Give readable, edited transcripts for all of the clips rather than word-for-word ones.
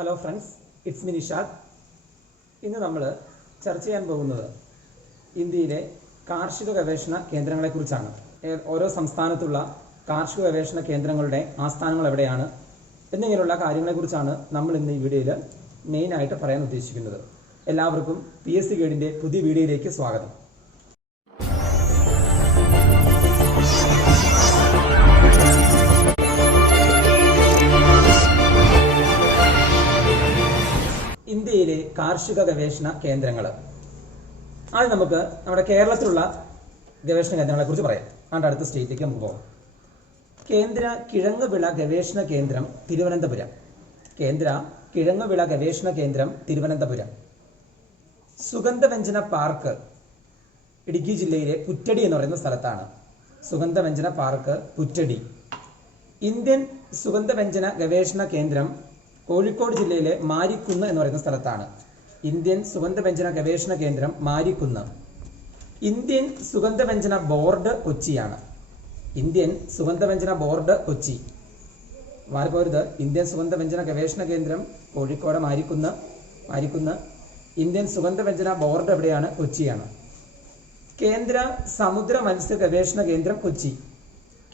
Hello friends, it's me Nishad. ഇന്ന് നമ്മൾ ചർച്ച ചെയ്യാൻ പോകുന്നത് ഇന്ത്യയിലെ കാർഷിക ഗവേഷണ കേന്ദ്രങ്ങളെക്കുറിച്ചാണ്. ഓരോ സംസ്ഥാനത്തുള്ള കാർഷിക ഗവേഷണ കേന്ദ്രങ്ങളുടെ ആസ്ഥാനങ്ങൾ എവിടെയാണ് എന്നിങ്ങനെയുള്ള കാര്യങ്ങളെക്കുറിച്ചാണ് നമ്മൾ ഇന്ന് ഈ വീഡിയോയിൽ മെയിനായിട്ട് പറയാൻ ഉദ്ദേശിക്കുന്നത്. എല്ലാവർക്കും PSC ഗൈഡിൻ്റെ പുതിയ വീഡിയോയിലേക്ക് സ്വാഗതം. ഇന്ത്യയിലെ കാർഷിക ഗവേഷണ കേന്ദ്രങ്ങൾ. ആദ്യം നമുക്ക് നമ്മുടെ കേരളത്തിലുള്ള ഗവേഷണ കേന്ദ്രങ്ങളെ കുറിച്ച് പറയാം. അടുത്ത സ്റ്റേറ്റിലേക്ക് നമുക്ക് പോകാം. കേന്ദ്ര കിഴങ്ങുവിള ഗവേഷണ കേന്ദ്രം തിരുവനന്തപുരം. കേന്ദ്ര കിഴങ്ങുവിള ഗവേഷണ കേന്ദ്രം തിരുവനന്തപുരം. സുഗന്ധവ്യഞ്ജന പാർക്ക് ഇടുക്കി ജില്ലയിലെ പുറ്റടി എന്ന് പറയുന്ന സ്ഥലത്താണ്. സുഗന്ധവ്യഞ്ജന പാർക്ക് പുറ്റടി. ഇന്ത്യൻ സുഗന്ധവ്യഞ്ജന ഗവേഷണ കേന്ദ്രം കോഴിക്കോട് ജില്ലയിലെ മാരിക്കുന്ന് എന്ന് പറയുന്ന സ്ഥലത്താണ്. ഇന്ത്യൻ സുഗന്ധവ്യഞ്ജന ഗവേഷണ കേന്ദ്രം മാരിക്കുന്ന്. ഇന്ത്യൻ സുഗന്ധവ്യഞ്ജന ബോർഡ് കൊച്ചിയാണ്. ഇന്ത്യൻ സുഗന്ധവ്യഞ്ജന ബോർഡ് കൊച്ചി. മാറിപ്പോരുത്. ഇന്ത്യൻ സുഗന്ധവ്യഞ്ജന ഗവേഷണ കേന്ദ്രം കോഴിക്കോട് മാരിക്കുന്ന്. ഇന്ത്യൻ സുഗന്ധവ്യഞ്ജന ബോർഡ് എവിടെയാണ്? കൊച്ചിയാണ്. കേന്ദ്ര സമുദ്ര മത്സ്യ ഗവേഷണ കേന്ദ്രം കൊച്ചി.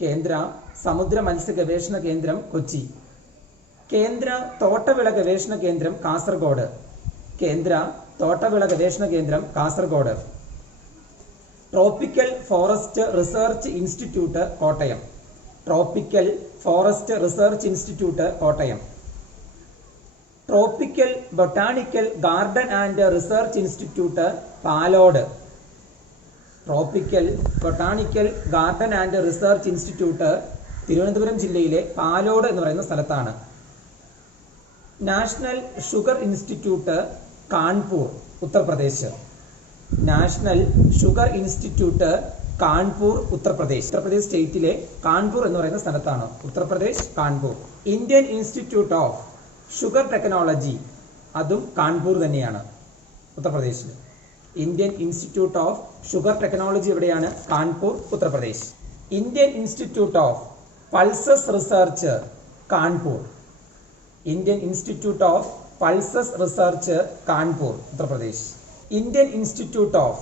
കേന്ദ്ര സമുദ്ര മത്സ്യ ഗവേഷണ കേന്ദ്രം കൊച്ചി. കേന്ദ്ര തോട്ടവിള ഗവേഷണ കേന്ദ്രം കാസർഗോഡ്. കേന്ദ്ര തോട്ടവിള ഗവേഷണ കേന്ദ്രം Kasaragod. Tropical forest research institute Kottayam. Tropical forest research institute Kottayam. Tropical botanical garden and research institute Palode. Tropical botanical garden and research institute Thiruvananthapuram ജില്ലയിലെ പാലോട് എന്ന് പറയുന്ന സ്ഥലത്താണ്. National sugar institute Kanpur, Uttar Pradesh. National sugar institute Kanpur, Uttar Pradesh. Uttar Pradesh സ്റ്റേറ്റിലെ കാൺപൂർ എന്ന് പറയുന്ന സ്ഥലത്താണ്. Uttar Pradesh, Kanpur. Indian institute of sugar technology, അതും കാൺപൂർ തന്നെയാണ്, ഉത്തർപ്രദേശിൽ. Indian institute of sugar technology എവിടെയാണ്? Kanpur, Uttar Pradesh. Indian institute of pulses research Kanpur. Indian institute of pulses research Kanpur, Uttar Pradesh. Indian institute of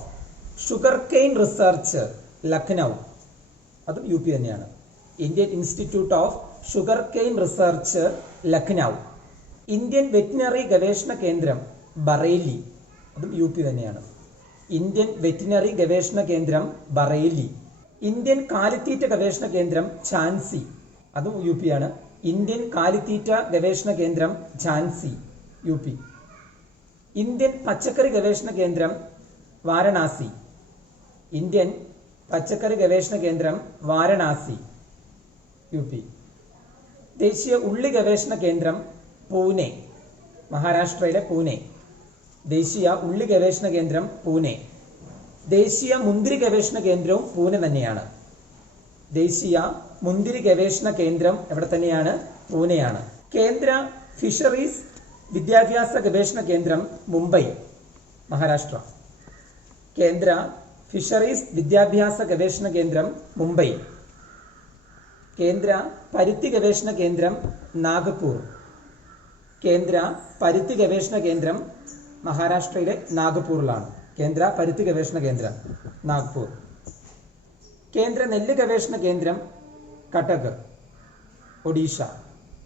sugarcane research Lucknow, അതും UP തന്നെയാണ്. Indian institute of sugarcane research Lucknow. Indian veterinary ഗവേഷണ കേന്ദ്രം ബറേലി, അതും UP തന്നെയാണ്. Indian veterinary ഗവേഷണ കേന്ദ്രം Bareilly. Indian കാലിത്തീറ്റ ഗവേഷണ കേന്ദ്രം ഝാൻസി, അതും UP ആണ്. ഇന്ത്യൻ കാലിത്തീറ്റ ഗവേഷണ കേന്ദ്രം ഝാൻസി, UP. ഇന്ത്യൻ പച്ചക്കറി ഗവേഷണ കേന്ദ്രം വാരണാസി. ഇന്ത്യൻ പച്ചക്കറി ഗവേഷണ കേന്ദ്രം വാരണാസി, UP. ദേശീയ ഉള്ളി ഗവേഷണ കേന്ദ്രം പൂനെ, മഹാരാഷ്ട്രയിലെ പൂനെ. ദേശീയ ഉള്ളി ഗവേഷണ കേന്ദ്രം പൂനെ. ദേശീയ മുന്തിരി ഗവേഷണ കേന്ദ്രവും പൂനെ തന്നെയാണ്. ദേശീയ മുന്തിരി ഗവേഷണ കേന്ദ്രം എവിടെ തന്നെയാണ്? പൂനെയാണ്. കേന്ദ്ര ഫിഷറീസ് വിദ്യാഭ്യാസ ഗവേഷണ കേന്ദ്രം മുംബൈ, മഹാരാഷ്ട്ര. കേന്ദ്ര ഫിഷറീസ് വിദ്യാഭ്യാസ ഗവേഷണ കേന്ദ്രം മുംബൈ. കേന്ദ്ര പരുത്തി ഗവേഷണ കേന്ദ്രം നാഗ്പൂർ. കേന്ദ്ര പരുത്തി ഗവേഷണ കേന്ദ്രം മഹാരാഷ്ട്രയിലെ നാഗ്പൂരിലാണ്. കേന്ദ്ര പരുത്തി ഗവേഷണ കേന്ദ്രം നാഗ്പൂർ. കേന്ദ്ര നെല്ല് ഗവേഷണ കേന്ദ്രം കട്ടക്, ഒഡീഷ.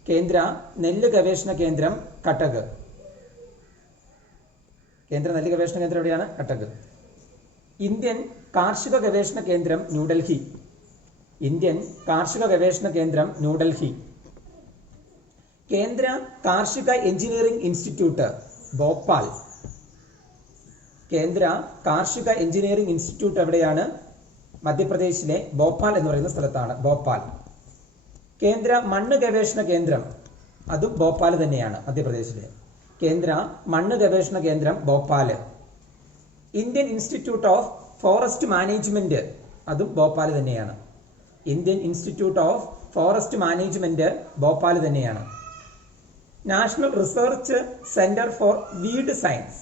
കേന്ദ്ര നെല്ല് ഗവേഷണ കേന്ദ്രം കട്ടക്. കേന്ദ്ര നെല്ല് ഗവേഷണ കേന്ദ്രം എവിടെയാണ്? കട്ടക്. ഇന്ത്യൻ കാർഷിക ഗവേഷണ കേന്ദ്രം ന്യൂഡൽഹി. ഇന്ത്യൻ കാർഷിക ഗവേഷണ കേന്ദ്രം ന്യൂഡൽഹി. കേന്ദ്ര കാർഷിക എഞ്ചിനീയറിംഗ് ഇൻസ്റ്റിറ്റ്യൂട്ട് ഭോപ്പാൽ. കേന്ദ്ര കാർഷിക എഞ്ചിനീയറിംഗ് ഇൻസ്റ്റിറ്റ്യൂട്ട് എവിടെയാണ്? മധ്യപ്രദേശിലെ ഭോപ്പാൽ എന്ന് പറയുന്ന സ്ഥലത്താണ്, ഭോപ്പാൽ. കേന്ദ്ര മണ്ണ് ഗവേഷണ കേന്ദ്രം, അതും ഭോപ്പാൽ തന്നെയാണ്, മധ്യപ്രദേശിലെ. കേന്ദ്ര മണ്ണ് ഗവേഷണ കേന്ദ്രം Bhopal. Indian institute of forest management, അതും ഭോപ്പാൽ തന്നെയാണ്. Indian institute of forest management Bhopal തന്നെയാണ്. National research centre for weed science.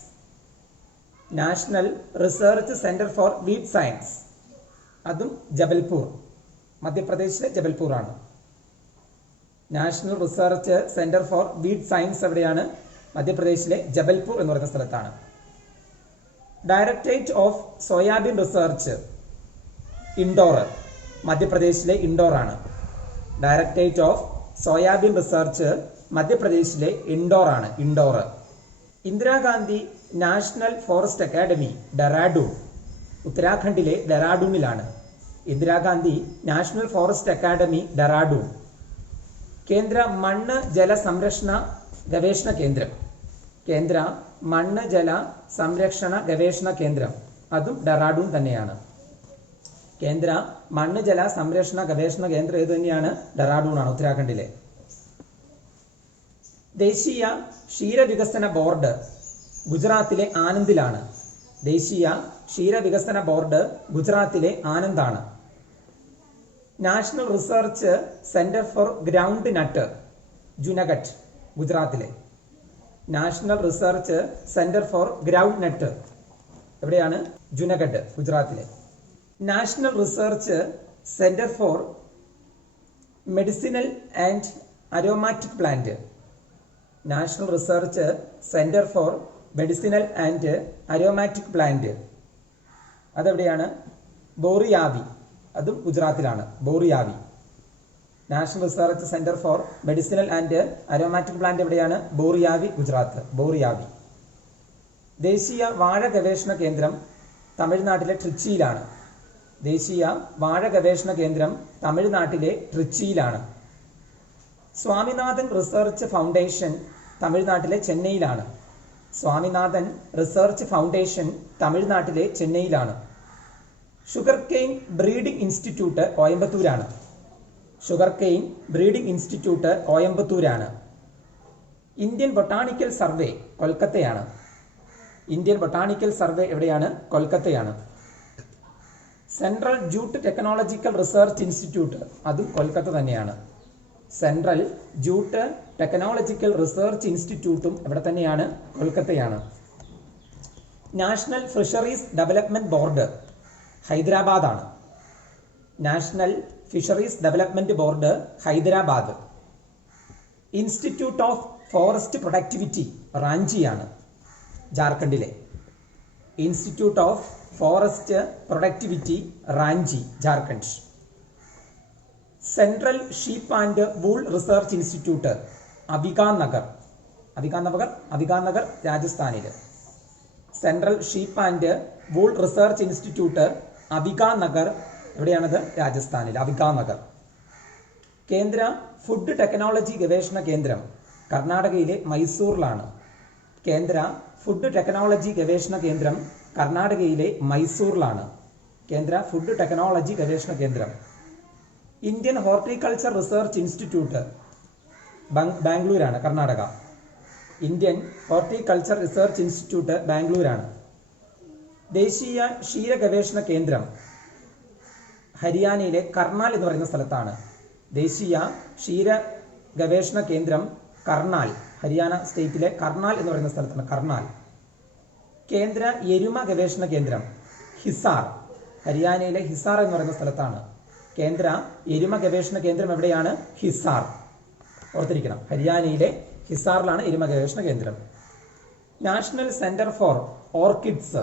National research centre for weed science, അതും ജബൽപൂർ, മധ്യപ്രദേശിലെ ജബൽപൂർ ആണ്. National research centre for weed science എവിടെയാണ്? മധ്യപ്രദേശിലെ ജബൽപൂർ എന്ന് പറയുന്ന സ്ഥലത്താണ്. Directorate of soybean research Indore, മധ്യപ്രദേശിലെ ഇൻഡോർ ആണ്. ഡയറക്ടറേറ്റ് ഓഫ് സോയാബീൻ റിസർച്ച് മധ്യപ്രദേശിലെ ഇൻഡോർ ആണ്. Indore. Indira Gandhi national forest academy Dehradun, ഉത്തരാഖണ്ഡിലെ ഡെറാഡൂണിലാണ്. Indira Gandhi national forest academy Dehradun. കേന്ദ്ര മണ്ണ് ജല സംരക്ഷണ ഗവേഷണ കേന്ദ്രം, കേന്ദ്ര മണ്ണ് ജല സംരക്ഷണ ഗവേഷണ കേന്ദ്രം, അതും ഡെറാഡൂൺ തന്നെയാണ്. കേന്ദ്ര മണ്ണ് ജല സംരക്ഷണ ഗവേഷണ കേന്ദ്രം ഏത് തന്നെയാണ്? ഡെറാഡൂൺ ആണ്, ഉത്തരാഖണ്ഡിലെ. ദേശീയ ക്ഷീരവികസന ബോർഡ് ഗുജറാത്തിലെ ആനന്ദിലാണ്. ദേശീയ ക്ഷീരവികസന ബോർഡ് ഗുജറാത്തിലെ ആനന്ദാണ്. National research centre for groundnut Junagadh, ഗുജറാത്തിലെ. National research centre for groundnut എവിടെയാണ്? ജുനഗഡ്, ഗുജറാത്തിലെ. National research centre for medicinal and aromatic plant, national research centre for medicinal and aromatic plant, അതെവിടെയാണ്? ബോറിയാവി, അതും ഗുജറാത്തിലാണ്. Boriavi. National research centre for medicinal and aromatic plant എവിടെയാണ്? ബോറിയാവി, ഗുജറാത്ത്. ബോറിയാവി. ദേശീയ വാഴ ഗവേഷണ കേന്ദ്രം തമിഴ്നാട്ടിലെ ട്രിച്ചിയിലാണ്. ദേശീയ വാഴ ഗവേഷണ കേന്ദ്രം തമിഴ്നാട്ടിലെ ട്രിച്ചിയിലാണ്. സ്വാമിനാഥൻ റിസർച്ച് ഫൗണ്ടേഷൻ തമിഴ്നാട്ടിലെ ചെന്നൈയിലാണ്. സ്വാമിനാഥൻ റിസർച്ച് ഫൗണ്ടേഷൻ തമിഴ്നാട്ടിലെ ചെന്നൈയിലാണ്. ഷുഗർ കെയിൻ ബ്രീഡിംഗ് ഇൻസ്റ്റിറ്റ്യൂട്ട് കോയമ്പത്തൂരാണ്. ഷുഗർ കെയിൻ ബ്രീഡിംഗ് ഇൻസ്റ്റിറ്റ്യൂട്ട് കോയമ്പത്തൂരാണ്. ഇന്ത്യൻ ബൊട്ടാണിക്കൽ സർവേ കൊൽക്കത്തയാണ്. ഇന്ത്യൻ ബൊട്ടാണിക്കൽ സർവേ എവിടെയാണ്? കൊൽക്കത്തയാണ്. Central jute technological research institute, അതും കൊൽക്കത്ത തന്നെയാണ്. സെൻട്രൽ ജൂട്ട് ടെക്നോളജിക്കൽ റിസർച്ച് ഇൻസ്റ്റിറ്റ്യൂട്ടും എവിടെ തന്നെയാണ്? കൊൽക്കത്തയാണ്. നാഷണൽ ഫിഷറീസ് ഡെവലപ്മെന്റ് ബോർഡ് ഹൈദരാബാദാണ്. National fisheries development board Hyderabad. Institute of forest productivity റാഞ്ചിയാണ്, ജാർഖണ്ഡിലെ. Institute of forest productivity Ranchi, Jharkhand. Central sheep and wool research institute Avikanagar, അബികാനഗർ രാജസ്ഥാനില്. Central sheep and wool research institute Avikanagar എവിടെയാണത്? രാജസ്ഥാനിൽ, അബികാനഗർ. കേന്ദ്ര ഫുഡ് ടെക്നോളജി ഗവേഷണ കേന്ദ്രം കർണാടകയിലെ മൈസൂറിലാണ്. കേന്ദ്ര ഫുഡ് ടെക്നോളജി ഗവേഷണ കേന്ദ്രം കർണാടകയിലെ മൈസൂറിലാണ്. കേന്ദ്ര ഫുഡ് ടെക്നോളജി ഗവേഷണ കേന്ദ്രം. ഇന്ത്യൻ ഹോർട്ടിക്കൾച്ചർ റിസർച്ച് ഇൻസ്റ്റിറ്റ്യൂട്ട് ബാംഗ്ലൂരാണ്, Karnataka. Indian horticulture research institute ബാംഗ്ലൂരാണ്. ദേശീയ ക്ഷീര ഗവേഷണ കേന്ദ്രം ഹരിയാനയിലെ കർണാൽ എന്ന് പറയുന്ന സ്ഥലത്താണ്. ദേശീയ ക്ഷീര ഗവേഷണ കേന്ദ്രം കർണാൽ, ഹരിയാന സ്റ്റേറ്റിലെ കർണാൽ എന്ന് പറയുന്ന സ്ഥലത്താണ്, കർണാൽ. കേന്ദ്ര എരുമ ഗവേഷണ കേന്ദ്രം ഹിസാർ, ഹരിയാനയിലെ ഹിസാർ എന്ന് പറയുന്ന സ്ഥലത്താണ്. കേന്ദ്ര എരുമ ഗവേഷണ കേന്ദ്രം എവിടെയാണ്? ഹിസാർ. ഓർത്തിരിക്കണം, ഹരിയാനയിലെ ഹിസാറിലാണ് എരുമ ഗവേഷണ കേന്ദ്രം. നാഷണൽ സെന്റർ ഫോർ ഓർക്കിഡ്സ്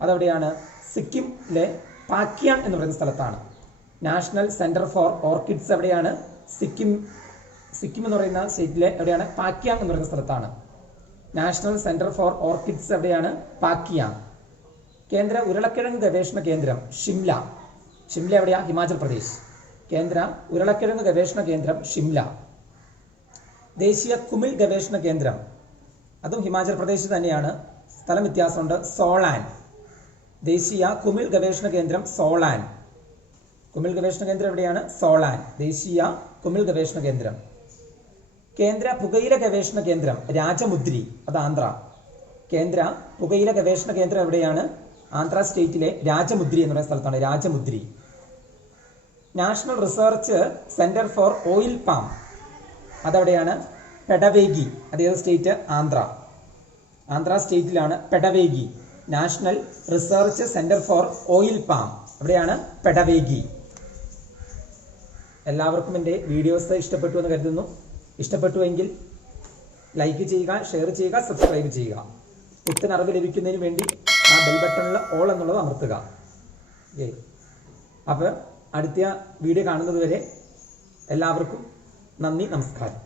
അതെവിടെയാണ്? സിക്കിമിലെ പാക്യാങ് എന്ന് പറയുന്ന സ്ഥലത്താണ്. നാഷണൽ സെന്റർ ഫോർ ഓർക്കിഡ്സ് എവിടെയാണ്? സിക്കിം എന്ന് പറയുന്ന സ്റ്റേറ്റിലെ എവിടെയാണ്? പാക്യാങ് എന്ന് പറയുന്ന സ്ഥലത്താണ്. നാഷണൽ സെന്റർ ഫോർ ഓർക്കിഡ്സ് എവിടെയാണ്? പാക്യാങ്. കേന്ദ്ര ഉരുളക്കിഴങ്ങ് ഗവേഷണ കേന്ദ്രം ഷിംല എവിടെയാ? ഹിമാചൽ പ്രദേശ്. കേന്ദ്ര ഉരുളക്കിഴങ്ങ് ഗവേഷണ കേന്ദ്രം ഷിംല. ദേശീയ കുമിൾ ഗവേഷണ കേന്ദ്രം അതും ഹിമാചൽ പ്രദേശ് തന്നെയാണ്, സ്ഥലം വ്യത്യാസമുണ്ട്. സോളാൻ. ദേശീയ കുമിൾ ഗവേഷണ കേന്ദ്രം സോളാൻ. കുമിൾ ഗവേഷണ കേന്ദ്രം എവിടെയാണ്? സോളാൻ. ദേശീയ കുമിൾ ഗവേഷണ കേന്ദ്രം. കേന്ദ്ര പുകയില ഗവേഷണ കേന്ദ്രം രാജമുദ്രി, അത് ആന്ധ്ര. കേന്ദ്ര പുകയില ഗവേഷണ കേന്ദ്രം എവിടെയാണ്? ആന്ധ്ര സ്റ്റേറ്റിലെ രാജമുദ്രി എന്ന് പറയുന്ന സ്ഥലത്താണ്, Rajahmundry. National research centre for oil palm അതെവിടെയാണ്? പെഡവേഗി. അതേത് സ്റ്റേറ്റ്? ആന്ധ്ര സ്റ്റേറ്റിലാണ് Pedavegi. National research centre for oil palm എവിടെയാണ്? പെഡവേഗി. എല്ലാവർക്കും എൻ്റെ വീഡിയോസ് ഇഷ്ടപ്പെട്ടു എന്ന് കരുതുന്നു. ഇഷ്ടപ്പെട്ടുവെങ്കിൽ ലൈക്ക് ചെയ്യുക, ഷെയർ ചെയ്യുക, സബ്സ്ക്രൈബ് ചെയ്യുക. പുത്തൻ അറിവ് ലഭിക്കുന്നതിന് വേണ്ടി ആ ബെൽ ബട്ടണിൽ ഓൾ എന്നുള്ളത് അമർത്തുക. ഓക്കെ, അപ്പോൾ അടുത്ത വീഡിയോ കാണുന്നത് വരെ എല്ലാവർക്കും നന്ദി, നമസ്കാരം.